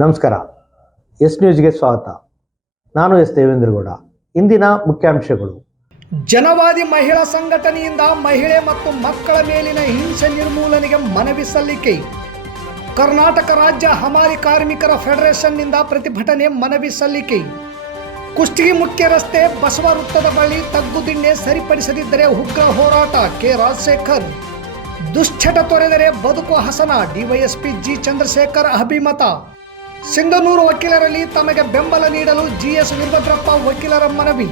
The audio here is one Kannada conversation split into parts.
ನಮಸ್ಕಾರ. ಎಸ್ ನ್ಯೂಸ್ಗೆ ಸ್ವಾಗತ. ನಾನು ಎಸ್ ದೇವೇಂದ್ರಗೌಡ. ಇಂದಿನ ಮುಖ್ಯಾಂಶಗಳು. ಜನವಾದಿ ಮಹಿಳಾ ಸಂಘಟನೆಯಿಂದ ಮಹಿಳೆ ಮತ್ತು ಮಕ್ಕಳ ಮೇಲಿನ ಹಿಂಸೆ ನಿರ್ಮೂಲನೆಗೆ ಮನವಿ ಸಲ್ಲಿಕೆ. ಕರ್ನಾಟಕ ರಾಜ್ಯ ಹಮಾರಿ ಕಾರ್ಮಿಕರ ಫೆಡರೇಷನ್ನಿಂದ ಪ್ರತಿಭಟನೆ ಮನವಿ ಸಲ್ಲಿಕೆ. ಕುಷ್ಟಗಿ ಮುಖ್ಯ ರಸ್ತೆ ಬಸವ ವೃತ್ತದ ಬಳಿ ತಗ್ಗುದಿಣ್ಣೆ ಸರಿಪಡಿಸದಿದ್ದರೆ ಉಗ್ರ ಹೋರಾಟ ಕೆ ರಾಜಶೇಖರ್. ದುಶ್ಚಟ ತೊರೆದರೆ ಬದುಕು ಹಸನ ಡಿವೈಎಸ್ಪಿ ಜಿ ಚಂದ್ರಶೇಖರ್ ಅಭಿಮತ. ಸಿಂಧನೂರು ವಕೀಲರಲ್ಲಿ ತಮಗೆ ಬೆಂಬಲ ನೀಡಲು ಜಿಎಸ್ ವೀರಭದ್ರಪ್ಪ ವಕೀಲರ ಮನವಿ.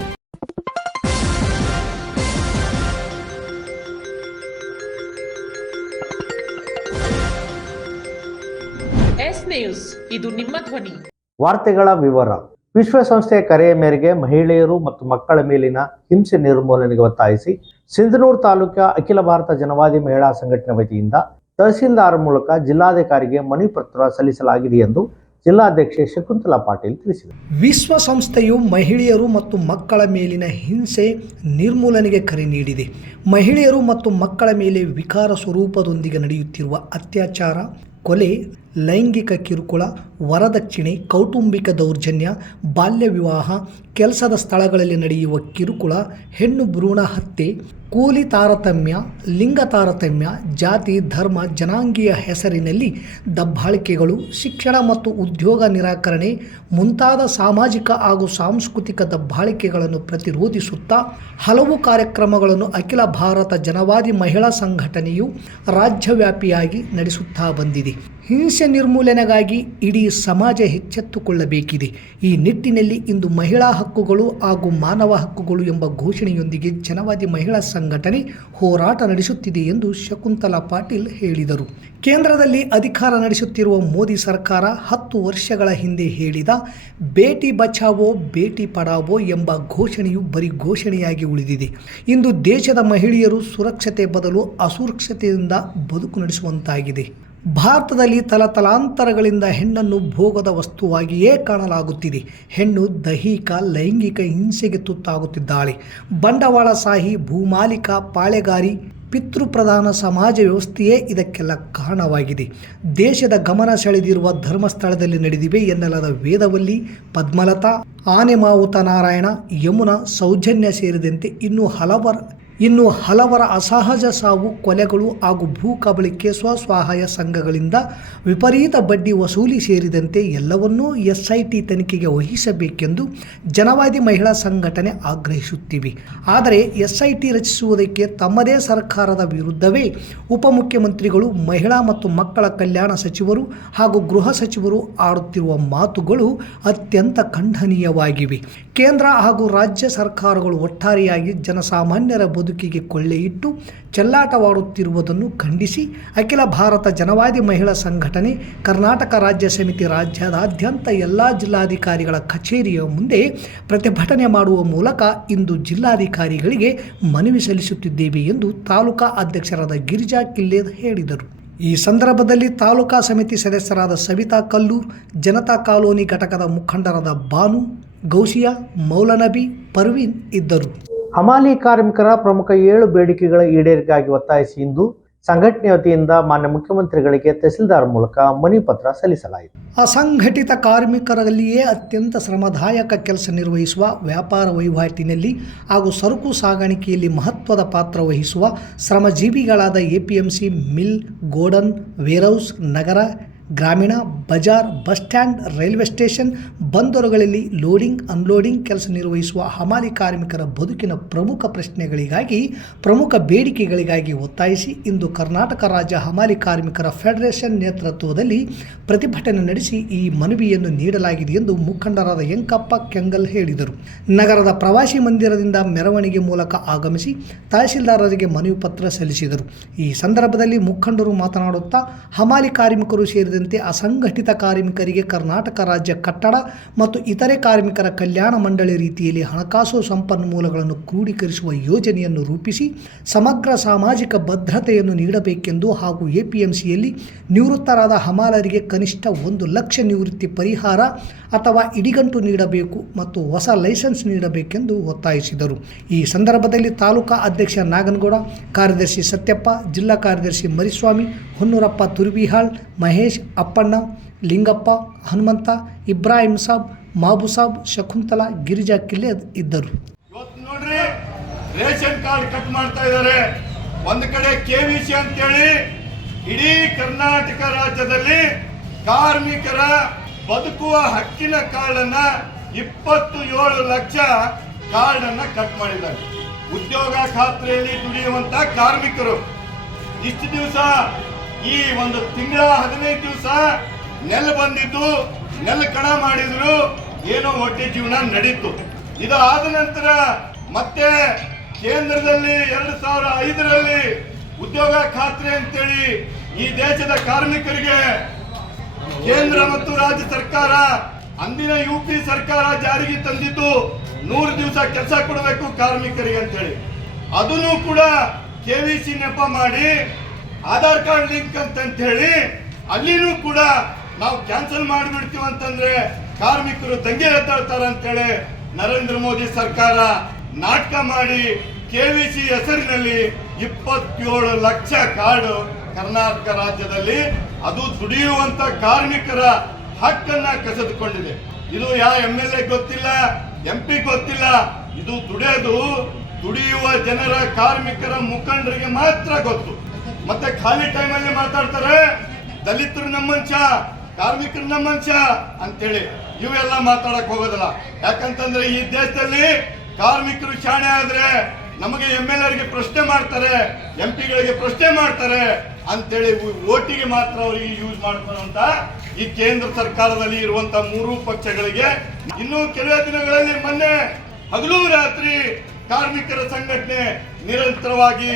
ಎಸ್ ನ್ಯೂಸ್ ಇದು ನಿಮ್ಮ ಧ್ವನಿ. ವಾರ್ತೆಗಳ ವಿವರ. ವಿಶ್ವಸಂಸ್ಥೆಯ ಕರೆಯ ಮೇರೆಗೆ ಮಹಿಳೆಯರು ಮತ್ತು ಮಕ್ಕಳ ಮೇಲಿನ ಹಿಂಸೆ ನಿರ್ಮೂಲನೆಗೆ ಒತ್ತಾಯಿಸಿ ಸಿಂಧನೂರು ತಾಲೂಕಿನ ಅಖಿಲ ಭಾರತ ಜನವಾದಿ ಮಹಿಳಾ ಸಂಘಟನೆ ವತಿಯಿಂದ ತಹಸೀಲ್ದಾರ್ ಮೂಲಕ ಜಿಲ್ಲಾಧಿಕಾರಿಗೆ ಮನವಿ ಪತ್ರ ಸಲ್ಲಿಸಲಾಗಿದೆ ಎಂದು ಜಿಲ್ಲಾಧ್ಯಕ್ಷೆ ಶಕುಂತಲಾ ಪಾಟೀಲ್ ತಿಳಿಸಿದರು. ವಿಶ್ವಸಂಸ್ಥೆಯು ಮಹಿಳೆಯರು ಮತ್ತು ಮಕ್ಕಳ ಮೇಲಿನ ಹಿಂಸೆ ನಿರ್ಮೂಲನೆಗೆ ಕರೆ ನೀಡಿದೆ. ಮಹಿಳೆಯರು ಮತ್ತು ಮಕ್ಕಳ ಮೇಲೆ ವಿಕಾರ ಸ್ವರೂಪದೊಂದಿಗೆ ನಡೆಯುತ್ತಿರುವ ಅತ್ಯಾಚಾರ, ಕೊಲೆ, ಲೈಂಗಿಕ ಕಿರುಕುಳ ವರದಕ್ಷಿಣೆ ಕೌಟುಂಬಿಕ ದೌರ್ಜನ್ಯ, ಬಾಲ್ಯ ವಿವಾಹ, ಕೆಲಸದ ಸ್ಥಳಗಳಲ್ಲಿ ನಡೆಯುವ ಕಿರುಕುಳ, ಹೆಣ್ಣು ಭ್ರೂಣ ಹತ್ಯೆ, ಕೂಲಿ ತಾರತಮ್ಯ, ಲಿಂಗ ತಾರತಮ್ಯ, ಜಾತಿ, ಧರ್ಮ, ಜನಾಂಗೀಯ ಹೆಸರಿನಲ್ಲಿ ದಬ್ಬಾಳಿಕೆಗಳು, ಶಿಕ್ಷಣ ಮತ್ತು ಉದ್ಯೋಗ ನಿರಾಕರಣೆ, ಮುಂತಾದ ಸಾಮಾಜಿಕ ಹಾಗೂ ಸಾಂಸ್ಕೃತಿಕ ದಬ್ಬಾಳಿಕೆಗಳನ್ನು ಪ್ರತಿರೋಧಿಸುತ್ತಾ ಹಲವು ಕಾರ್ಯಕ್ರಮಗಳನ್ನು ಅಖಿಲ ಭಾರತ ಜನವಾದಿ ಮಹಿಳಾ ಸಂಘಟನೆಯು ರಾಜ್ಯವ್ಯಾಪಿಯಾಗಿ ನಡೆಸುತ್ತಾ ಬಂದಿದೆ. ಹಿಂಸೆ ನಿರ್ಮೂಲನೆಗಾಗಿ ಇಡೀ ಸಮಾಜ ಎಚ್ಚೆತ್ತುಕೊಳ್ಳಬೇಕಿದೆ. ಈ ನಿಟ್ಟಿನಲ್ಲಿ ಇಂದು ಮಹಿಳಾ ಹಕ್ಕುಗಳು ಹಾಗೂ ಮಾನವ ಹಕ್ಕುಗಳು ಎಂಬ ಘೋಷಣೆಯೊಂದಿಗೆ ಜನವಾದಿ ಮಹಿಳಾ ಸಂಘಟನೆ ಹೋರಾಟ ನಡೆಸುತ್ತಿದೆ ಎಂದು ಶಕುಂತಲಾ ಪಾಟೀಲ್ ಹೇಳಿದರು. ಕೇಂದ್ರದಲ್ಲಿ ಅಧಿಕಾರ ನಡೆಸುತ್ತಿರುವ ಮೋದಿ ಸರ್ಕಾರ ಹತ್ತು ವರ್ಷಗಳ ಹಿಂದೆ ಹೇಳಿದ ಬೇಟಿ ಬಚಾವೋ, ಬೇಟಿ ಪಡಾವೋ ಎಂಬ ಘೋಷಣೆಯು ಬರೀ ಘೋಷಣೆಯಾಗಿ ಉಳಿದಿದೆ. ಇಂದು ದೇಶದ ಮಹಿಳೆಯರು ಸುರಕ್ಷತೆ ಬದಲು ಅಸುರಕ್ಷತೆಯಿಂದ ಬದುಕು ನಡೆಸುವಂತಾಗಿದೆ. ಭಾರತದಲ್ಲಿ ತಲತಲಾಂತರಗಳಿಂದ ಹೆಣ್ಣನ್ನು ಭೋಗದ ವಸ್ತುವಾಗಿಯೇ ಕಾಣಲಾಗುತ್ತಿದೆ. ಹೆಣ್ಣು ದೈಹಿಕ, ಲೈಂಗಿಕ ಹಿಂಸೆಗೆ ತುತ್ತಾಗುತ್ತಿದ್ದಾಳೆ. ಬಂಡವಾಳಶಾಹಿ ಭೂಮಾಲಿಕ, ಪಾಳೆಗಾರಿ, ಪಿತೃಪ್ರಧಾನ ಸಮಾಜ ವ್ಯವಸ್ಥೆಯೇ ಇದಕ್ಕೆಲ್ಲ ಕಾರಣವಾಗಿದೆ. ದೇಶದ ಗಮನ ಸೆಳೆದಿರುವ ಧರ್ಮಸ್ಥಳದಲ್ಲಿ ನಡೆದಿವೆ ಎನ್ನಲಾದ ವೇದವಲ್ಲಿ ಪದ್ಮಲತಾ, ಆನೆಮಾವುತ ನಾರಾಯಣ, ಯಮುನಾ ಸೌಜನ್ಯ ಸೇರಿದಂತೆ ಇನ್ನೂ ಹಲವರ ಇನ್ನು ಹಲವರ ಅಸಹಜ ಸಾವು, ಕೊಲೆಗಳು ಹಾಗೂ ಭೂ ಕಬಳಿಕೆ ಸ್ವಸಹಾಯ ಸಂಘಗಳಿಂದ ವಿಪರೀತ ಬಡ್ಡಿ ವಸೂಲಿ ಸೇರಿದಂತೆ ಎಲ್ಲವನ್ನೂ ಎಸ್ಐಟಿ ತನಿಖೆಗೆ ವಹಿಸಬೇಕೆಂದು ಜನವಾದಿ ಮಹಿಳಾ ಸಂಘಟನೆ ಆಗ್ರಹಿಸುತ್ತಿವೆ. ಆದರೆ ಎಸ್ಐಟಿ ರಚಿಸುವುದಕ್ಕೆ ತಮ್ಮದೇ ಸರ್ಕಾರದ ವಿರುದ್ಧವೇ ಉಪಮುಖ್ಯಮಂತ್ರಿಗಳು ಮಹಿಳಾ ಮತ್ತು ಮಕ್ಕಳ ಕಲ್ಯಾಣ ಸಚಿವರು ಹಾಗೂ ಗೃಹ ಸಚಿವರು ಆಡುತ್ತಿರುವ ಮಾತುಗಳು ಅತ್ಯಂತ ಖಂಡನೀಯವಾಗಿವೆ. ಕೇಂದ್ರ ಹಾಗೂ ರಾಜ್ಯ ಸರ್ಕಾರಗಳು ಒಟ್ಟಾರೆಯಾಗಿ ಜನಸಾಮಾನ್ಯರ ಬದುಕಿಗೆ ಕೊಳ್ಳೆಯಿಟ್ಟು ಚೆಲ್ಲಾಟವಾಡುತ್ತಿರುವುದನ್ನು ಖಂಡಿಸಿ ಅಖಿಲ ಭಾರತ ಜನವಾದಿ ಮಹಿಳಾ ಸಂಘಟನೆ, ಕರ್ನಾಟಕ ರಾಜ್ಯ ಸಮಿತಿ ರಾಜ್ಯದಾದ್ಯಂತ ಎಲ್ಲ ಜಿಲ್ಲಾಧಿಕಾರಿಗಳ ಕಚೇರಿಯ ಮುಂದೆ ಪ್ರತಿಭಟನೆ ಮಾಡುವ ಮೂಲಕ ಇಂದು ಜಿಲ್ಲಾಧಿಕಾರಿಗಳಿಗೆ ಮನವಿ ಸಲ್ಲಿಸುತ್ತಿದ್ದೇವೆ ಎಂದು ತಾಲೂಕಾ ಅಧ್ಯಕ್ಷರಾದ ಗಿರಿಜಾ ಕಿಲ್ಲೇದ್ ಹೇಳಿದರು. ಈ ಸಂದರ್ಭದಲ್ಲಿ ತಾಲೂಕಾ ಸಮಿತಿ ಸದಸ್ಯರಾದ ಸವಿತಾ ಕಲ್ಲೂರ್ ಜನತಾ ಕಾಲೋನಿ ಘಟಕದ ಮುಖಂಡರಾದ ಬಾನು, ಗೌಸಿಯಾ, ಮೌಲನಬಿ, ಪರ್ವೀನ್ ಇದ್ದರು. ಹಮಾಲಿ ಕಾರ್ಮಿಕರ ಪ್ರಮುಖ ಏಳು ಬೇಡಿಕೆಗಳ ಈಡೇರಿಕೆಗಾಗಿ ಒತ್ತಾಯಿಸಿ ಇಂದು ಸಂಘಟನೆ ವತಿಯಿಂದ ಮಾನ್ಯ ಮುಖ್ಯಮಂತ್ರಿಗಳಿಗೆ ತಹಸೀಲ್ದಾರ್ ಮೂಲಕ ಮನವಿ ಪತ್ರ ಸಲ್ಲಿಸಲಾಯಿತು. ಅಸಂಘಟಿತ ಕಾರ್ಮಿಕರಲ್ಲಿಯೇ ಅತ್ಯಂತ ಶ್ರಮದಾಯಕ ಕೆಲಸ ನಿರ್ವಹಿಸುವ ವ್ಯಾಪಾರ ವಹಿವಾಟಿನಲ್ಲಿ ಹಾಗೂ ಸರಕು ಸಾಗಾಣಿಕೆಯಲ್ಲಿ ಮಹತ್ವದ ಪಾತ್ರ ವಹಿಸುವ ಶ್ರಮಜೀವಿಗಳಾದ ಎಪಿಎಂಸಿ, ಮಿಲ್, ಗೋಡನ್, ವೇರ್ಹೌಸ್, ನಗರ ಗ್ರಾಮೀಣ ಬಜಾರ್, ಬಸ್ ಸ್ಟ್ಯಾಂಡ್, ರೈಲ್ವೆ ಸ್ಟೇಷನ್, ಬಂದರುಗಳಲ್ಲಿ ಲೋಡಿಂಗ್, ಅನ್ಲೋಡಿಂಗ್ ಕೆಲಸ ನಿರ್ವಹಿಸುವ ಹಮಾಲಿ ಕಾರ್ಮಿಕರ ಬದುಕಿನ ಪ್ರಮುಖ ಪ್ರಶ್ನೆಗಳಿಗಾಗಿ, ಪ್ರಮುಖ ಬೇಡಿಕೆಗಳಿಗಾಗಿ ಒತ್ತಾಯಿಸಿ ಇಂದು ಕರ್ನಾಟಕ ರಾಜ್ಯ ಹಮಾಲಿ ಕಾರ್ಮಿಕರ ಫೆಡರೇಷನ್ ನೇತೃತ್ವದಲ್ಲಿ ಪ್ರತಿಭಟನೆ ನಡೆಸಿ ಈ ಮನವಿಯನ್ನು ನೀಡಲಾಗಿದೆ ಎಂದು ಮುಖಂಡರಾದ ಯಂಕಪ್ಪ ಕೆಂಗಲ್ ಹೇಳಿದರು. ನಗರದ ಪ್ರವಾಸಿ ಮಂದಿರದಿಂದ ಮೆರವಣಿಗೆ ಮೂಲಕ ಆಗಮಿಸಿ ತಹಸೀಲ್ದಾರರಿಗೆ ಮನವಿ ಪತ್ರ ಸಲ್ಲಿಸಿದರು. ಈ ಸಂದರ್ಭದಲ್ಲಿ ಮುಖಂಡರು ಮಾತನಾಡುತ್ತಾ, ಹಮಾಲಿ ಕಾರ್ಮಿಕರು ಸೇರಿದಂತೆ ಅಸಂಘಟಿತ ಕಾರ್ಮಿಕರಿಗೆ ಕರ್ನಾಟಕ ರಾಜ್ಯ ಕಟ್ಟಡ ಮತ್ತು ಇತರೆ ಕಾರ್ಮಿಕರ ಕಲ್ಯಾಣ ಮಂಡಳಿ ರೀತಿಯಲ್ಲಿ ಹಣಕಾಸು ಸಂಪನ್ಮೂಲಗಳನ್ನು ಕ್ರೋಢೀಕರಿಸುವ ಯೋಜನೆಯನ್ನು ರೂಪಿಸಿ ಸಮಗ್ರ ಸಾಮಾಜಿಕ ಭದ್ರತೆಯನ್ನು ನೀಡಬೇಕೆಂದು ಹಾಗೂ ಎಪಿಎಂಸಿಯಲ್ಲಿ ನಿವೃತ್ತರಾದ ಹಮಾಲರಿಗೆ ಕನಿಷ್ಠ ಒಂದು ಲಕ್ಷ ನಿವೃತ್ತಿ ಪರಿಹಾರ ಅಥವಾ ಇಡಿಗಂಟು ನೀಡಬೇಕು ಮತ್ತು ಹೊಸ ಲೈಸೆನ್ಸ್ ನೀಡಬೇಕೆಂದು ಒತ್ತಾಯಿಸಿದರು. ಈ ಸಂದರ್ಭದಲ್ಲಿ ತಾಲೂಕಾ ಅಧ್ಯಕ್ಷ ನಾಗನಗೌಡ, ಕಾರ್ಯದರ್ಶಿ ಸತ್ಯಪ್ಪ, ಜಿಲ್ಲಾ ಕಾರ್ಯದರ್ಶಿ ಮರಿಸ್ವಾಮಿ, ಹೊನ್ನೂರಪ್ಪ ತುರ್ಬಿಹಾಳ್, ಮಹೇಶ್ ಅಪ್ಪಣ್ಣ, ಲಿಂಗಪ್ಪ, ಹನುಮಂತ, ಇಬ್ರಾಹಿಂ ಸಾಬ್, ಮಾಬು ಸಾಬ್, ಶಕುಂತಲಾ, ಗಿರಿಜಾ ಕಿಲ್ಲೆ ಇದ್ದರು. ರೇಷನ್ ಕಾರ್ಡ್ ಕಟ್ ಮಾಡ್ತಾ ಇದ್ದಾರೆ ಒಂದ್ ಕಡೆ ಕೆವಿಸಿ ಅಂತೇಳಿ, ಇಡೀ ಕರ್ನಾಟಕ ರಾಜ್ಯದಲ್ಲಿ ಕಾರ್ಮಿಕರ ಬದುಕುವ ಹಕ್ಕಿನ ಕಾರ್ಡ್ ಅನ್ನ ಇಪ್ಪತ್ತು ಏಳು ಲಕ್ಷ ಕಾರ್ಡ್ ಅನ್ನ ಕಟ್ ಮಾಡಿದ್ದಾರೆ. ಉದ್ಯೋಗ ಖಾತ್ರಿಯಲ್ಲಿ ದುಡಿಯುವಂತ ಕಾರ್ಮಿಕರು. ಇಷ್ಟು ದಿವಸ, ಈ ಒಂದು ತಿಂಗಳ ಹದಿನೈದು ದಿವಸ ನೆಲ್ ಬಂದಿದ್ದು ನೆಲ್ ಕಣ ಮಾಡಿದ್ರು, ಏನೋ ಹೊಟ್ಟೆ ಜೀವನ ನಡೀತು. ಇದಾದ ನಂತರ ಮತ್ತೆ ಕೇಂದ್ರದಲ್ಲಿ ಎರಡು ಸಾವಿರ ಐದರಲ್ಲಿ ಉದ್ಯೋಗ ಖಾತ್ರಿ ಅಂತೇಳಿ ಈ ದೇಶದ ಕಾರ್ಮಿಕರಿಗೆ ಕೇಂದ್ರ ಮತ್ತು ರಾಜ್ಯ ಸರ್ಕಾರ ಅಂದಿನ ಯು ಪಿ ಸರ್ಕಾರ ಜಾರಿಗೆ ತಂದಿದ್ದು ನೂರು ದಿವಸ ಕೆಲಸ ಕೊಡಬೇಕು ಕಾರ್ಮಿಕರಿಗೆ ಅಂತೇಳಿ. ಅದನ್ನು ಕೂಡ ಕೆ ವಿ ಸಿ ನೆಪ ಮಾಡಿ ಆಧಾರ್ ಕಾರ್ಡ್ ಲಿಂಕ್ ಅಂತ ಹೇಳಿ ಅಲ್ಲಿನೂ ಕೂಡ ನಾವು ಕ್ಯಾನ್ಸಲ್ ಮಾಡಿಬಿಡ್ತೀವಿ ಅಂತಂದ್ರೆ ಕಾರ್ಮಿಕರು ದಂಗೆ ಅಂತ ಅಂತೇಳಿ ನರೇಂದ್ರ ಮೋದಿ ಸರ್ಕಾರ ನಾಟಕ ಮಾಡಿ ಕೆ ವಿ ಸಿ ಹೆಸರಿನಲ್ಲಿ ಇಪ್ಪತ್ತೇಳು ಲಕ್ಷ ಕಾರ್ಡ್ ಕರ್ನಾಟಕ ರಾಜ್ಯದಲ್ಲಿ ಅದು ದುಡಿಯುವಂತ ಕಾರ್ಮಿಕರ ಹಕ್ಕನ್ನ ಕಸಿದುಕೊಂಡಿದೆ. ಇದು ಯಾವ ಎಂ ಎಲ್ ಎ ಗೊತ್ತಿಲ್ಲ ಎಂ ಪಿ ಗೊತ್ತಿಲ್ಲ. ಇದು ದುಡಿಯೋದು ದುಡಿಯುವ ಜನರ ಕಾರ್ಮಿಕರ ಮುಖಂಡರಿಗೆ ಮಾತ್ರ ಗೊತ್ತು. ಮತ್ತೆ ಖಾಲಿ ಟೈಮಲ್ಲಿ ಮಾತಾಡ್ತಾರೆ, ದಲಿತರು ನಮ್ಮಂಚ ಕಾರ್ಮಿಕರು ನಮ್ಮಂಚ ಅಂತೇಳಿ ಇವೆಲ್ಲ ಮಾತಾಡಕ್ ಹೋಗೋದಿಲ್ಲ. ಯಾಕಂತಂದ್ರೆ ಈ ದೇಶದಲ್ಲಿ ಕಾರ್ಮಿಕರು ಶಾಣೆ ಆದ್ರೆ ನಮಗೆ ಎಂ ಎಲ್ ಎರಿಗೆ ಪ್ರಶ್ನೆ ಮಾಡ್ತಾರೆ ಎಂ ಪಿಗಳಿಗೆ ಪ್ರಶ್ನೆ ಮಾಡ್ತಾರೆ. ಅಂತೇಳಿ ಓಟಿಗೆ ಮಾತ್ರ ಅವರಿಗೆ ಯೂಸ್ ಮಾಡ್ಕೊಳ್ಳುವಂತ ಈ ಕೇಂದ್ರ ಸರ್ಕಾರದಲ್ಲಿ ಇರುವಂತ ಮೂರು ಪಕ್ಷಗಳಿಗೆ ಇನ್ನು ಕೆಲವೇ ದಿನಗಳಲ್ಲಿ ಮೊನ್ನೆ ಹಗಲು ರಾತ್ರಿ ಕಾರ್ಮಿಕರ ಸಂಘಟನೆ ನಿರಂತರವಾಗಿ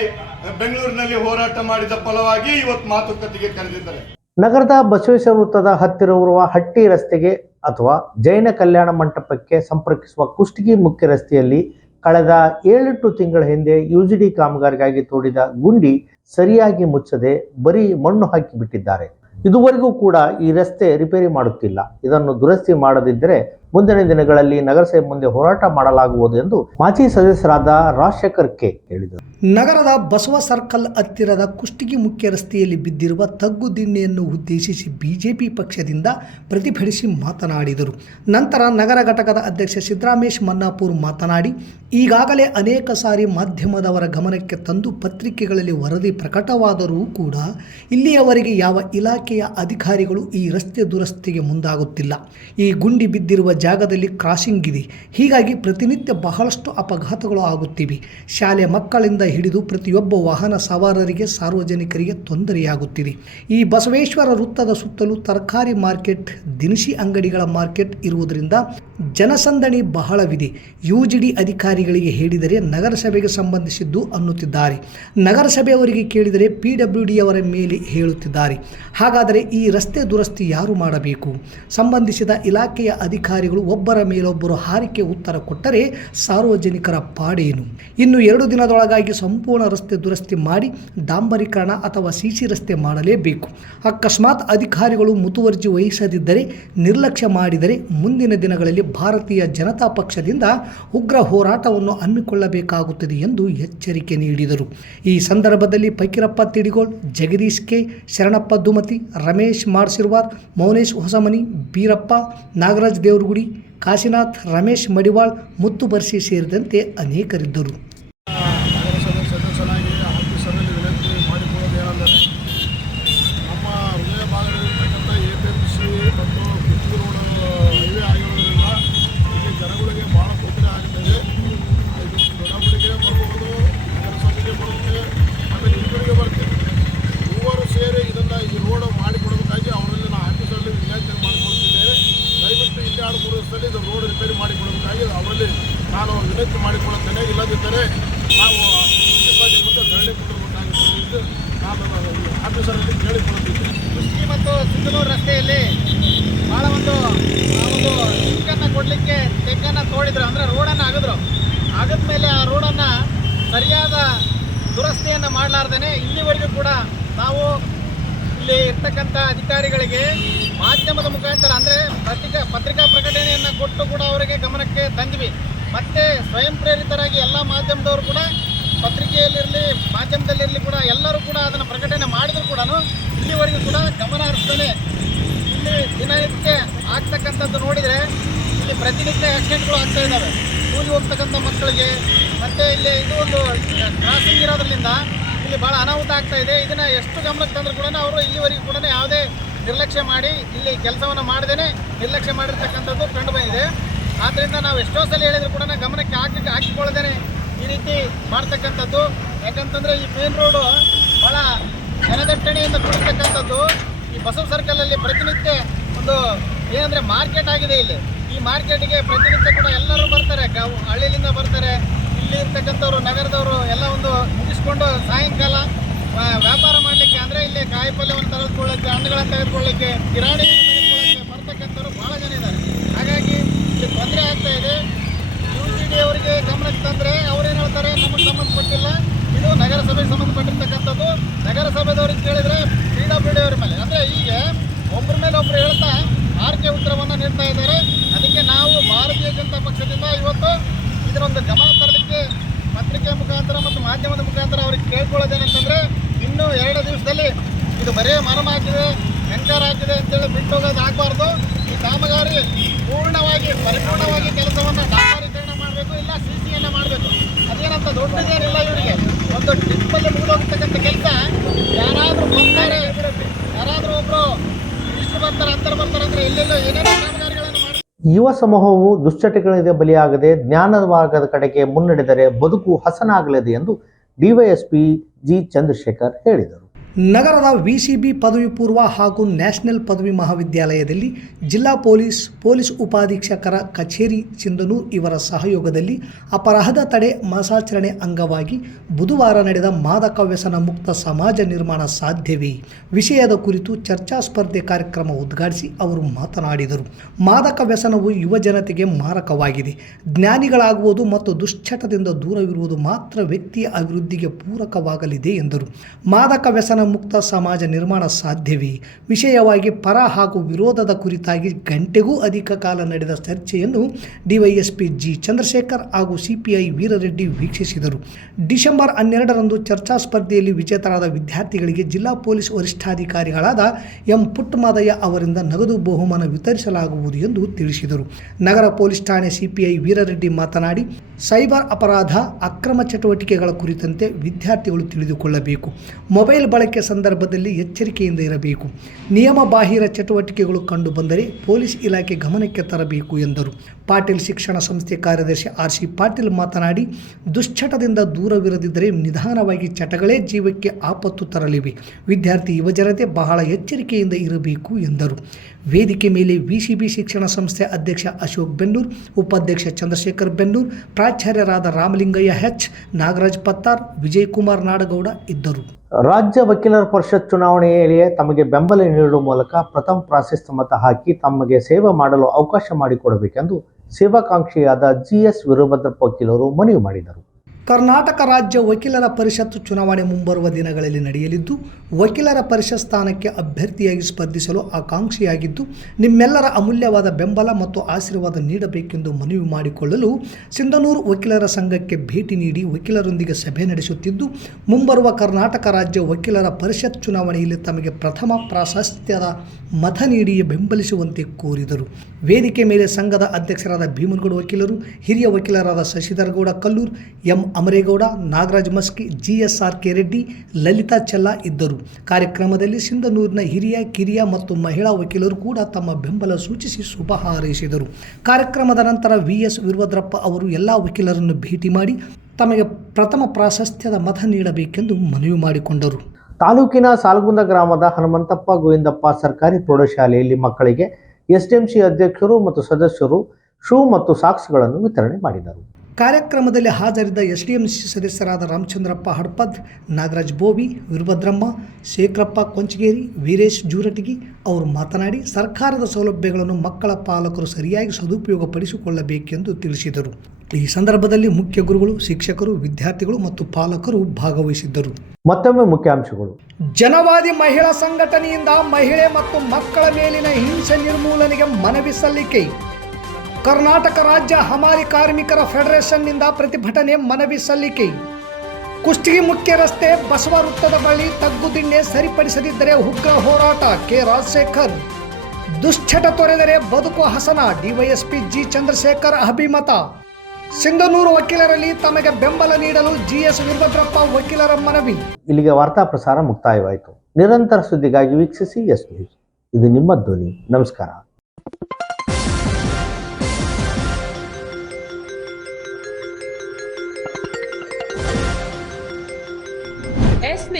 ಬೆಂಗಳೂರಿನಲ್ಲಿ ಹೋರಾಟ ಮಾಡಿದ ಫಲವಾಗಿ ಇವತ್ತು ಮಾತುಕತೆಗೆ ಕರೆದಿದ್ದಾರೆ. ನಗರದ ಬಸವೇಶ್ವರ ವೃತ್ತದ ಹತ್ತಿರವಿರುವ ಹಟ್ಟಿ ರಸ್ತೆಗೆ ಅಥವಾ ಜೈನ ಕಲ್ಯಾಣ ಮಂಟಪಕ್ಕೆ ಸಂಪರ್ಕಿಸುವ ಕುಷ್ಟಗಿ ಮುಖ್ಯ ರಸ್ತೆಯಲ್ಲಿ ಕಳೆದ ಏಳೆಂಟು ತಿಂಗಳ ಹಿಂದೆ ಯುಜಿಡಿ ಕಾಮಗಾರಿಗಾಗಿ ತೋಡಿದ ಗುಂಡಿ ಸರಿಯಾಗಿ ಮುಚ್ಚದೆ ಬರೀ ಮಣ್ಣು ಹಾಕಿ ಬಿಟ್ಟಿದ್ದಾರೆ ಇದುವರೆಗೂ ಕೂಡ ಈ ರಸ್ತೆ ರಿಪೇರಿ ಮಾಡುತ್ತಿಲ್ಲ. ಇದನ್ನು ದುರಸ್ತಿ ಮಾಡದಿದ್ದರೆ ಮುಂದಿನ ದಿನಗಳಲ್ಲಿ ನಗರಸಭೆ ಮುಂದೆ ಹೋರಾಟ ಮಾಡಲಾಗುವುದು ಎಂದು ಮಾಜಿ ಸದಸ್ಯರಾದ ರಾಜಶೇಖರ್ ಕೆ ಹೇಳಿದರು. ನಗರದ ಬಸವ ಸರ್ಕಲ್ ಹತ್ತಿರದ ಕುಷ್ಟಗಿ ಮುಖ್ಯ ರಸ್ತೆಯಲ್ಲಿ ಬಿದ್ದಿರುವ ತಗ್ಗು ದಿಣ್ಣೆಯನ್ನು ಉದ್ದೇಶಿಸಿ ಬಿಜೆಪಿ ಪಕ್ಷದಿಂದ ಪ್ರತಿಭಟಿಸಿ ಮಾತನಾಡಿದರು. ನಂತರ ನಗರ ಘಟಕದ ಅಧ್ಯಕ್ಷ ಸಿದ್ದರಾಮೇಶ್ ಮನ್ನಾಪುರ್ ಮಾತನಾಡಿ, ಈಗಾಗಲೇ ಅನೇಕ ಸಾರಿ ಮಾಧ್ಯಮದವರ ಗಮನಕ್ಕೆ ತಂದು ಪತ್ರಿಕೆಗಳಲ್ಲಿ ವರದಿ ಪ್ರಕಟವಾದರೂ ಕೂಡ ಇಲ್ಲಿಯವರೆಗೆ ಯಾವ ಇಲಾಖೆಯ ಅಧಿಕಾರಿಗಳು ಈ ರಸ್ತೆ ದುರಸ್ತಿಗೆ ಮುಂದಾಗುತ್ತಿಲ್ಲ. ಈ ಗುಂಡಿ ಬಿದ್ದಿರುವ ಜಾಗದಲ್ಲಿ ಕ್ರಾಸಿಂಗ್ ಇದೆ. ಹೀಗಾಗಿ ಪ್ರತಿನಿತ್ಯ ಬಹಳಷ್ಟು ಅಪಘಾತಗಳು ಆಗುತ್ತಿವೆ. ಶಾಲೆ ಮಕ್ಕಳಿಂದ ಹಿಡಿದು ಪ್ರತಿಯೊಬ್ಬ ವಾಹನ ಸವಾರರಿಗೆ, ಸಾರ್ವಜನಿಕರಿಗೆ ತೊಂದರೆಯಾಗುತ್ತಿದೆ. ಈ ಬಸವೇಶ್ವರ ವೃತ್ತದ ಸುತ್ತಲೂ ತರಕಾರಿ ಮಾರ್ಕೆಟ್, ದಿನಸಿ ಅಂಗಡಿಗಳ ಮಾರ್ಕೆಟ್ ಇರುವುದರಿಂದ ಜನಸಂದಣಿ ಬಹಳವಿದೆ. ಯು ಜಿ ಡಿ ಅಧಿಕಾರಿಗಳಿಗೆ ಹೇಳಿದರೆ ನಗರಸಭೆಗೆ ಸಂಬಂಧಿಸಿದ್ದು ಅನ್ನುತ್ತಿದ್ದಾರೆ. ನಗರಸಭೆಯವರಿಗೆ ಕೇಳಿದರೆ ಪಿ ಡಬ್ಲ್ಯೂ ಡಿ ಅವರ ಮೇಲೆ ಹೇಳುತ್ತಿದ್ದಾರೆ. ಹಾಗಾದರೆ ಈ ರಸ್ತೆ ದುರಸ್ತಿ ಯಾರು ಮಾಡಬೇಕು? ಸಂಬಂಧಿಸಿದ ಇಲಾಖೆಯ ಅಧಿಕಾರಿಗಳು ಒಬ್ಬರ ಮೇಲೊಬ್ಬರು ಹಾರಿಕೆ ಉತ್ತರ ಕೊಟ್ಟರೆ ಸಾರ್ವಜನಿಕರ ಪಾಡೇನು? ಇನ್ನು ಎರಡು ದಿನದೊಳಗಾಗಿ ಸಂಪೂರ್ಣ ರಸ್ತೆ ದುರಸ್ತಿ ಮಾಡಿ ಡಾಂಬರೀಕರಣ ಅಥವಾ ಸಿಸಿ ರಸ್ತೆ ಮಾಡಲೇಬೇಕು. ಅಕಸ್ಮಾತ್ ಅಧಿಕಾರಿಗಳು ಮುತುವರ್ಜಿ ವಹಿಸದಿದ್ದರೆ, ನಿರ್ಲಕ್ಷ್ಯ ಮಾಡಿದರೆ ಮುಂದಿನ ದಿನಗಳಲ್ಲಿ ಭಾರತೀಯ ಜನತಾ ಪಕ್ಷದಿಂದ ಉಗ್ರ ಹೋರಾಟವನ್ನು ಹಮ್ಮಿಕೊಳ್ಳಬೇಕಾಗುತ್ತದೆ ಎಂದು ಎಚ್ಚರಿಕೆ ನೀಡಿದರು. ಈ ಸಂದರ್ಭದಲ್ಲಿ ಫಕೀರಪ್ಪ ತಿಡಿಗೋಳ್, ಜಗದೀಶ್ ಕೆ, ಶರಣಪ್ಪ ದುಮತಿ, ರಮೇಶ್ ಮಾಡ್ಸಿರ್ವಾರ್ ಮೌನೇಶ್ ಹೊಸಮನಿ, ಬೀರಪ್ಪ, ನಾಗರಾಜ್ ದೇವರಗುಡಿ ಕಾಶಿನಾಥ್ ರಮೇಶ್ ಮಡಿವಾಳ್ ಮುತ್ತುಬರ್ಸಿ ಸೇರಿದಂತೆ ಅನೇಕರಿದ್ದರು ನಗರಸಭೆ ಸದಸ್ಯನಾಗಿ ಆಫೀಸರಲ್ಲಿ ವಿನಂತಿ ಮಾಡಿಕೊಳ್ಳೋದು ಏನೆಂದರೆ ನಮ್ಮ ಹೃದಯ ಭಾಗದಲ್ಲಿರ್ತಕ್ಕಂಥ ಎ ಪಿ ಎಂ ಸಿ ಮತ್ತು ಕುಷ್ಟಗಿ ರೋಡ್ ಹೈವೇ ಆಗಿರೋದ್ರಿಂದ ಇಲ್ಲಿ ಜನಗಳಿಗೆ ಭಾಳ ತೊಂದರೆ ಆಗುತ್ತದೆ ಇದು ದೊಡ್ಡಬಳಿಗೆ ಬರ್ಬೋದು ನಗರಸಭೆಗೆ ಬರುತ್ತೆ ಆಮೇಲೆ ಇವುಗಳಿಗೆ ಬರುತ್ತೆ ಮೂವರು ಸೇರಿ ಇದನ್ನು ಈ ರೋಡ್ ಮಾಡಿಕೊಡೋದಕ್ಕಾಗಿ ಅವರಲ್ಲಿ ನಾನು ಆಫೀಸಲ್ಲಿ ವಿನಂತಿ ಮಾಡಿಕೊಳ್ತಿದ್ದೇನೆ ದಯವಿಟ್ಟು ಇಲ್ಲಿ ಆರು ಮೂರು ದಿವಸದಲ್ಲಿ ಇದು ರೋಡ್ ರಿಪೇರಿ ಮಾಡಿಕೊಡೋದಕ್ಕಾಗಿ ಅವರಲ್ಲಿ ನಾನು ವಿನಂತಿ ಮಾಡಿಕೊಳ್ಳುತ್ತೇನೆ ಇಲ್ಲದಿದ್ದರೆ ನಾವು ಮುನ್ಸಿಪಾಲಿಟಿ ಮುಂದೆ ಧರಣಿ ಕೊಡಬೇಕಾಗುತ್ತದೆ ಎಂದು ನಾನು ಆಫೀಸರಲ್ಲಿ ಕೇಳಿಕೊಳ್ಳುತ್ತಿದ್ದೇನೆ ಕುಷ್ಟಗಿ ಮತ್ತು ಸಿಂಧನೂರು ರಸ್ತೆಯಲ್ಲಿ ಭಾಳ ಒಂದು ಆ ಒಂದು ಲಿಂಕನ್ನು ಕೊಡಲಿಕ್ಕೆ ತೆಗ್ಗನ್ನು ತೋಡಿದ್ರು ಅಂದರೆ ರೋಡನ್ನು ಅಗದ್ರು ಅಗದ್ಮೇಲೆ ಆ ರೋಡನ್ನು ಸರಿಯಾದ ದುರಸ್ತಿಯನ್ನು ಮಾಡಲಾರ್ದೇ ಇಲ್ಲಿವರೆಗೂ ಕೂಡ ನಾವು ಇಲ್ಲಿ ಇರ್ತಕ್ಕಂಥ ಅಧಿಕಾರಿಗಳಿಗೆ ಮಾಧ್ಯಮದ ಮುಖಾಂತರ, ಅಂದರೆ ಪತ್ರಿಕಾ ಪತ್ರಿಕಾ ಪ್ರಕಟಣೆಯನ್ನು ಕೊಟ್ಟು ಕೂಡ ಅವರಿಗೆ ಗಮನಕ್ಕೆ ತಂದ್ವಿ. ಮತ್ತೆ ಸ್ವಯಂ ಪ್ರೇರಿತರಾಗಿ ಎಲ್ಲ ಮಾಧ್ಯಮದವರು ಕೂಡ ಪತ್ರಿಕೆಯಲ್ಲಿರಲಿ, ಮಾಧ್ಯಮದಲ್ಲಿರಲಿ ಕೂಡ ಎಲ್ಲರೂ ಕೂಡ ಅದನ್ನು ಪ್ರಕಟಣೆ ಮಾಡಿದ್ರು ಕೂಡ ಇಲ್ಲಿವರೆಗೂ ಕೂಡ ಗಮನ ಹರಿಸ್ತಾನೆ ಇಲ್ಲಿ ದಿನನಿತ್ಯ ಆಗ್ತಕ್ಕಂಥದ್ದು ನೋಡಿದರೆ ಇಲ್ಲಿ ಪ್ರತಿನಿತ್ಯ ಆಕ್ಸಿಡೆಂಟ್ಗಳು ಆಗ್ತಾ ಇದ್ದಾವೆ. ಕೂಲಿ ಹೋಗ್ತಕ್ಕಂಥ ಮಕ್ಕಳಿಗೆ, ಮತ್ತು ಇಲ್ಲಿ ಇದು ಒಂದು ಕ್ರಾಸಿಂಗ್ ಇರೋದ್ರಿಂದ ಇಲ್ಲಿ ಬಹಳ ಅನಾಹುತ ಆಗ್ತಾ ಇದೆ. ಇದನ್ನ ಎಷ್ಟು ಗಮನಕ್ಕೆ ತಂದರೂ ಕೂಡ ಅವರು ಇಲ್ಲಿವರೆಗೂ ಕೂಡ ಯಾವುದೇ ನಿರ್ಲಕ್ಷ್ಯ ಮಾಡಿ ಇಲ್ಲಿ ಕೆಲಸವನ್ನು ಮಾಡದೇನೆ ನಿರ್ಲಕ್ಷ್ಯ ಮಾಡಿರ್ತಕ್ಕಂಥದ್ದು ಕಂಡು ಬಂದಿದೆ ಆದ್ದರಿಂದ ನಾವು ಎಷ್ಟೋ ಸಲ ಹೇಳಿದ್ರು ಕೂಡ ಗಮನಕ್ಕೆ ಹಾಕಿ ಹಾಕಿಕೊಳ್ಳದೇನೆ ಈ ರೀತಿ ಮಾಡ್ತಕ್ಕಂಥದ್ದು. ಯಾಕಂತಂದ್ರೆ ಈ ಮೇನ್ ರೋಡು ಬಹಳ ಜನದಟ್ಟಣೆಯಿಂದ ಕೂಡಿರ್ತಕ್ಕಂಥದ್ದು. ಈ ಬಸವ ಸರ್ಕಲಲ್ಲಿ ಪ್ರತಿನಿತ್ಯ ಒಂದು ಏನಂದ್ರೆ ಮಾರ್ಕೆಟ್ ಆಗಿದೆ ಇಲ್ಲಿ. ಈ ಮಾರ್ಕೆಟ್ಗೆ ಪ್ರತಿನಿತ್ಯ ಕೂಡ ಎಲ್ಲರೂ ಬರ್ತಾರೆ. ಹಳ್ಳಿಲಿಂದ ಬರ್ತಾರೆ. ಇಲ್ಲಿ ಇರ್ತಕ್ಕಂಥವ್ರು, ನಗರದವರು ಎಲ್ಲ ಒಂದು ಮುಗಿಸ್ಕೊಂಡು ಸಾಯಂಕಾಲ ಆ, ವ್ಯಾಪಾರ ಮಾಡಲಿಕ್ಕೆ ಅಂದರೆ ಇಲ್ಲಿ ಕಾಯಿ ಪಲ್ಯವನ್ನು ತೆಗೆದುಕೊಳ್ಳಕ್ಕೆ ಹಣ್ಣುಗಳನ್ನು ತೆಗೆದುಕೊಳ್ಳಿಕ್ಕೆ ಕಿರಾಣಿ ಬರ್ತಕ್ಕಂಥವ್ರು ಬಹಳ ಜನ ಇದ್ದಾರೆ. ಹಾಗಾಗಿ ಇಲ್ಲಿ ತೊಂದರೆ ಆಗ್ತಾ ಇದೆ. ಯು ಸಿ ಡಿ ಅವರಿಗೆ ಗಮನಕ್ಕೆ ತಂದರೆ ಅವ್ರೇನು ಹೇಳ್ತಾರೆ? ನಮಗೆ ಸಂಬಂಧಪಟ್ಟಿಲ್ಲ. ಇದು ನಗರಸಭೆಗೆ ಸಂಬಂಧಪಟ್ಟಿರ್ತಕ್ಕಂಥದ್ದು. ನಗರಸಭೆದವ್ರಿಗೆ ಕೇಳಿದರೆ ಪಿ ಡಬ್ಲ್ಯೂ ಡಿ ಅವ್ರ ಮೇಲೆ. ಅಂದರೆ ಈಗ ಒಬ್ಬರ ಮೇಲೆ ಒಬ್ಬರು ಹೇಳ್ತಾ ಆರ್ಕೆ ಉತ್ತರವನ್ನು ನೀಡ್ತಾ ಇದ್ದಾರೆ. ಅದಕ್ಕೆ ನಾವು ಭಾರತೀಯ ಜನತಾ ಪಕ್ಷದಿಂದ ಇವತ್ತು ಇದರೊಂದು ಗಮನ ತರಲಿಕ್ಕೆ ಪತ್ರಿಕೆ ಮುಖಾಂತರ ಮತ್ತು ಮಾಧ್ಯಮದ ಮುಖಾಂತರ ಅವ್ರಿಗೆ ಕೇಳ್ಕೊಳ್ಳೋದೇನಂತಂದರೆ, ಇನ್ನೂ ಎರಡು ದಿವಸದಲ್ಲಿ ಇದು ಬರೇ ಮರಮ ಹಾಕಿದೆ, ಹೆಂಗಾರ ಹಾಕಿದೆ ಅಂತೇಳಿ ಬಿಟ್ಟು ಹೋಗೋದು ಆಗಬಾರ್ದು. ಈ ಕಾಮಗಾರಿ ಪೂರ್ಣವಾಗಿ, ಪರಿಪೂರ್ಣವಾಗಿ ಕೆಲಸವನ್ನು ಡಾಕಾರೀಕರಣ ಮಾಡಬೇಕು, ಇಲ್ಲ ಸಿ ಸಿಯನ್ನು ಮಾಡಬೇಕು. ಅದೇನಂತ ದೊಡ್ಡದೇನಿಲ್ಲ ಇವರಿಗೆ. ಒಂದು ಟಿಪ್ಪಲ್ಲಿ ಮುಗಿದೋಗ್ತಕ್ಕಂಥ ಕೆಲಸ, ಯಾರಾದರೂ ಬರ್ತಾರೆ, ಯಾರಾದರೂ ಒಬ್ಬರು ಇಷ್ಟು ಬರ್ತಾರೆ ಅಂತರ ಬರ್ತಾರೆ ಅಂದರೆ ಎಲ್ಲೆಲ್ಲೋ ಏನೇನೋ ಕಾಮಗಾರಿಗಳನ್ನು ಯುವ ಸಮೂಹವು ದುಶ್ಚಟಗಳಿಗೆ ಬಲಿಯಾಗದೆ ಜ್ಞಾನದ ಮಾರ್ಗದ ಕಡೆಗೆ ಮುನ್ನಡೆದರೆ ಬದುಕು ಹಸನಾಗಲಿದೆ ಎಂದು ಡಿವೈಎಸ್ಪಿ ಜಿ ಚಂದ್ರಶೇಖರ್ ಹೇಳಿದರು. ನಗರದ ವಿ ಸಿ ಬಿ ಪದವಿ ಪೂರ್ವ ಹಾಗೂ ನ್ಯಾಷನಲ್ ಪದವಿ ಮಹಾವಿದ್ಯಾಲಯದಲ್ಲಿ ಜಿಲ್ಲಾ ಪೊಲೀಸ್ ಪೊಲೀಸ್ ಉಪಾಧೀಕ್ಷಕರ ಕಚೇರಿ ಚಿಂದನು ಇವರ ಸಹಯೋಗದಲ್ಲಿ ಅಪರಾಧ ತಡೆ ಮಾಸಾಚರಣೆ ಅಂಗವಾಗಿ ಬುಧವಾರ ನಡೆದ ಮಾದಕ ವ್ಯಸನ ಮುಕ್ತ ಸಮಾಜ ನಿರ್ಮಾಣ ಸಾಧ್ಯವೇ? ವಿಷಯದ ಕುರಿತು ಚರ್ಚಾ ಸ್ಪರ್ಧೆ ಕಾರ್ಯಕ್ರಮ ಉದ್ಘಾಟಿಸಿ ಅವರು ಮಾತನಾಡಿದರು. ಮಾದಕ ವ್ಯಸನವು ಯುವ ಜನತೆಗೆ ಮಾರಕವಾಗಿದೆ. ಜ್ಞಾನಿಗಳಾಗುವುದು ಮತ್ತು ದುಶ್ಚಟದಿಂದ ದೂರವಿರುವುದು ಮಾತ್ರ ವ್ಯಕ್ತಿಯ ಅಭಿವೃದ್ಧಿಗೆ ಪೂರಕವಾಗಲಿದೆ ಎಂದರು. ಮಾದಕ ವ್ಯಸನ ಮುಕ್ತ ಸಮಾಜ ನಿರ್ಮಾಣ ಸಾಧ್ಯವೇ? ವಿಷಯವಾಗಿ ಪರ ಹಾಗೂ ವಿರೋಧದ ಕುರಿತಾಗಿ ಗಂಟೆಗೂ ಅಧಿಕ ಕಾಲ ನಡೆದ ಚರ್ಚೆಯನ್ನು ಡಿವೈಎಸ್ಪಿ ಜಿ ಚಂದ್ರಶೇಖರ್ ಹಾಗೂ ಸಿಪಿಐ ವೀರರೆಡ್ಡಿ ವೀಕ್ಷಿಸಿದರು. ಡಿಸೆಂಬರ್ ಹನ್ನೆರಡರಂದು ಚರ್ಚಾ ಸ್ಪರ್ಧೆಯಲ್ಲಿ ವಿಜೇತರಾದ ವಿದ್ಯಾರ್ಥಿಗಳಿಗೆ ಜಿಲ್ಲಾ ಪೊಲೀಸ್ ವರಿಷ್ಠಾಧಿಕಾರಿಗಳಾದ ಎಂ ಪುಟ್ಟಮಾದಯ್ಯ ಅವರಿಂದ ನಗದು ಬಹುಮಾನ ವಿತರಿಸಲಾಗುವುದು ಎಂದು ತಿಳಿಸಿದರು. ನಗರ ಪೊಲೀಸ್ ಠಾಣೆ ಸಿಪಿಐ ವೀರರೆಡ್ಡಿ ಮಾತನಾಡಿ ಸೈಬರ್ ಅಪರಾಧ, ಅಕ್ರಮ ಚಟುವಟಿಕೆಗಳ ಕುರಿತಂತೆ ವಿದ್ಯಾರ್ಥಿಗಳು ತಿಳಿದುಕೊಳ್ಳಬೇಕು. ಮೊಬೈಲ್ ಬಳಕೆ ಸಂದರ್ಭದಲ್ಲಿ ಎಚ್ಚರಿಕೆಯಿಂದ ಇರಬೇಕು. ನಿಯಮ ಬಾಹಿರ ಚಟುವಟಿಕೆಗಳು ಕಂಡುಬಂದರೆ ಪೊಲೀಸ್ ಇಲಾಖೆ ಗಮನಕ್ಕೆ ತರಬೇಕು ಎಂದರು. ಪಾಟೀಲ್ ಶಿಕ್ಷಣ ಸಂಸ್ಥೆ ಕಾರ್ಯದರ್ಶಿ ಆರ್ ಸಿ ಪಾಟೀಲ್ ಮಾತನಾಡಿ, ದುಶ್ಚಟದಿಂದ ದೂರವಿರದಿದ್ದರೆ ನಿಧಾನವಾಗಿ ಚಟಗಳೇ ಜೀವಕ್ಕೆ ಆಪತ್ತು ತರಲಿವೆ. ವಿದ್ಯಾರ್ಥಿ ಯುವಜನತೆ ಬಹಳ ಎಚ್ಚರಿಕೆಯಿಂದ ಇರಬೇಕು ಎಂದರು. ವೇದಿಕೆ ಮೇಲೆ ವಿಸಿಬಿ ಶಿಕ್ಷಣ ಸಂಸ್ಥೆ ಅಧ್ಯಕ್ಷ ಅಶೋಕ್ ಬೆನ್ನೂರ್, ಉಪಾಧ್ಯಕ್ಷ ಚಂದ್ರಶೇಖರ್ ಬೆನ್ನೂರ್, ಪ್ರಾಚಾರ್ಯರಾದ ರಾಮಲಿಂಗಯ್ಯ ಹೆಚ್ ನಾಗರಾಜ್ ಪತ್ತಾರ್, ವಿಜಯಕುಮಾರ್ ನಾಡಗೌಡ ಇದ್ದರು. ರಾಜ್ಯ ವಕೀಲರ ಪರಿಷತ್ ಚುನಾವಣೆಯಲ್ಲಿ ತಮಗೆ ಬೆಂಬಲ ನೀಡುವ ಮೂಲಕ ಪ್ರಥಮ ಪ್ರಾಶಸ್ತ್ಯ ಮತ ಹಾಕಿ ತಮಗೆ ಸೇವೆ ಮಾಡಲು ಅವಕಾಶ ಮಾಡಿಕೊಡಬೇಕೆಂದು ಸೇವಾಕಾಂಕ್ಷಿಯಾದ ಜಿಎಸ್ ವೀರಭದ್ರಪ್ಪ ವಕೀಲರು ಮನವಿ ಮಾಡಿದರು. ಕರ್ನಾಟಕ ರಾಜ್ಯ ವಕೀಲರ ಪರಿಷತ್ತು ಚುನಾವಣೆ ಮುಂಬರುವ ದಿನಗಳಲ್ಲಿ ನಡೆಯಲಿದ್ದು, ವಕೀಲರ ಪರಿಷತ್ ಸ್ಥಾನಕ್ಕೆ ಅಭ್ಯರ್ಥಿಯಾಗಿ ಸ್ಪರ್ಧಿಸಲು ಆಕಾಂಕ್ಷಿಯಾಗಿದ್ದು, ನಿಮ್ಮೆಲ್ಲರ ಅಮೂಲ್ಯವಾದ ಬೆಂಬಲ ಮತ್ತು ಆಶೀರ್ವಾದ ನೀಡಬೇಕೆಂದು ಮನವಿ ಮಾಡಿಕೊಳ್ಳಲು ಸಿಂಧನೂರು ವಕೀಲರ ಸಂಘಕ್ಕೆ ಭೇಟಿ ನೀಡಿ ವಕೀಲರೊಂದಿಗೆ ಸಭೆ ನಡೆಸುತ್ತಿದ್ದು, ಮುಂಬರುವ ಕರ್ನಾಟಕ ರಾಜ್ಯ ವಕೀಲರ ಪರಿಷತ್ ಚುನಾವಣೆಯಲ್ಲಿ ತಮಗೆ ಪ್ರಥಮ ಪ್ರಾಶಸ್ತ್ಯದ ಮತ ನೀಡಿ ಬೆಂಬಲಿಸುವಂತೆ ಕೋರಿದರು. ವೇದಿಕೆ ಮೇಲೆ ಸಂಘದ ಅಧ್ಯಕ್ಷರಾದ ಭೀಮನಗೌಡ ವಕೀಲರು, ಹಿರಿಯ ವಕೀಲರಾದ Shashidharagouda Kallur, M. Amaregouda, Nagaraj Maski, GSR K Reddy Lalitha Chella ಇದ್ದರು. ಕಾರ್ಯಕ್ರಮದಲ್ಲಿ ಸಿಂಧನೂರಿನ ಹಿರಿಯ, ಕಿರಿಯ ಮತ್ತು ಮಹಿಳಾ ವಕೀಲರು ಕೂಡ ತಮ್ಮ ಬೆಂಬಲ ಸೂಚಿಸಿ ಶುಭ ಹಾರೈಸಿದರು. ಕಾರ್ಯಕ್ರಮದ ನಂತರ ವಿ ಎಸ್ ವೀರಭದ್ರಪ್ಪ ಅವರು ಎಲ್ಲ ವಕೀಲರನ್ನು ಭೇಟಿ ಮಾಡಿ ತಮಗೆ ಪ್ರಥಮ ಪ್ರಾಶಸ್ತ್ಯದ ಮತ ನೀಡಬೇಕೆಂದು ಮನವಿ ಮಾಡಿಕೊಂಡರು. ತಾಲೂಕಿನ ಸಾಲ್ಗುಂದ ಗ್ರಾಮದ ಹನುಮಂತಪ್ಪ ಗೋವಿಂದಪ್ಪ ಸರ್ಕಾರಿ ಪ್ರೌಢಶಾಲೆಯಲ್ಲಿ ಮಕ್ಕಳಿಗೆ ಎಸ್ಡಿಎಂಸಿ ಅಧ್ಯಕ್ಷರು ಮತ್ತು ಸದಸ್ಯರು ಶೂ ಮತ್ತು ಸಾಕ್ಸ್ಗಳನ್ನು ವಿತರಣೆ ಮಾಡಿದರು. ಕಾರ್ಯಕ್ರಮದಲ್ಲಿ ಹಾಜರಿದ್ದ ಎಸ್ ಡಿಎಂ ಸಿ ಸದಸ್ಯರಾದ ರಾಮಚಂದ್ರಪ್ಪ ಹಡ್ಪದ್ ನಾಗರಾಜ್ ಬೋವಿ ವೀರಭದ್ರಮ್ಮ ಶೇಖರಪ್ಪ ಕೊಂಚಗೇರಿ ವೀರೇಶ್ ಜೂರಟಗಿ ಅವರು ಮಾತನಾಡಿ ಸರ್ಕಾರದ ಸೌಲಭ್ಯಗಳನ್ನು ಮಕ್ಕಳ ಪಾಲಕರು ಸರಿಯಾಗಿ ಸದುಪಯೋಗಪಡಿಸಿಕೊಳ್ಳಬೇಕೆಂದು ತಿಳಿಸಿದರು. ಈ ಸಂದರ್ಭದಲ್ಲಿ ಮುಖ್ಯ ಗುರುಗಳು ಶಿಕ್ಷಕರು ವಿದ್ಯಾರ್ಥಿಗಳು ಮತ್ತು ಪಾಲಕರು ಭಾಗವಹಿಸಿದ್ದರು. ಮತ್ತೊಮ್ಮೆ ಮುಖ್ಯಾಂಶಗಳು. ಜನವಾದಿ ಮಹಿಳಾ ಸಂಘಟನೆಯಿಂದ ಮಹಿಳೆ ಮತ್ತು ಮಕ್ಕಳ ಮೇಲಿನ ಹಿಂಸೆ ನಿರ್ಮೂಲನೆಗೆ ಮನವಿ ಸಲ್ಲಿಕೆ. ಕರ್ನಾಟಕ ರಾಜ್ಯ ಹಮಾರಿ ಕಾರ್ಮಿಕರ ಫೆಡರೇಷನ್ನಿಂದ ಪ್ರತಿಭಟನೆ ಮನವಿ ಸಲ್ಲಿಕೆ. ಕುಷ್ಟಗಿ ಮುಖ್ಯ ರಸ್ತೆ ಬಸವ ವೃತ್ತದ ಬಳಿ ತಗ್ಗುದಿಣ್ಣೆ ಸರಿಪಡಿಸದಿದ್ದರೆ ಉಗ್ರ ಹೋರಾಟ ಕೆ. ರಾಜಶೇಖರ್. ದುಶ್ಚಟ ತೊರೆದರೆ ಬದುಕು ಹಸನ ಡಿವೈಎಸ್ಪಿ ಜಿ. ಚಂದ್ರಶೇಖರ್ ಅಭಿಮತ. ಸಿಂಧನೂರು ವಕೀಲರಲ್ಲಿ ತಮಗೆ ಬೆಂಬಲ ನೀಡಲು ಜಿಎಸ್ ವೀರಭದ್ರಪ್ಪ ವಕೀಲರ ಮನವಿ. ಇಲ್ಲಿಗೆ ವಾರ್ತಾ ಪ್ರಸಾರ ಮುಕ್ತಾಯವಾಯಿತು. ನಿರಂತರ ಸುದ್ದಿಗಾಗಿ ವೀಕ್ಷಿಸಿ ಎಸ್ ನ್ಯೂಸ್. ಇದು ನಿಮ್ಮ ಧ್ವನಿ. ನಮಸ್ಕಾರ.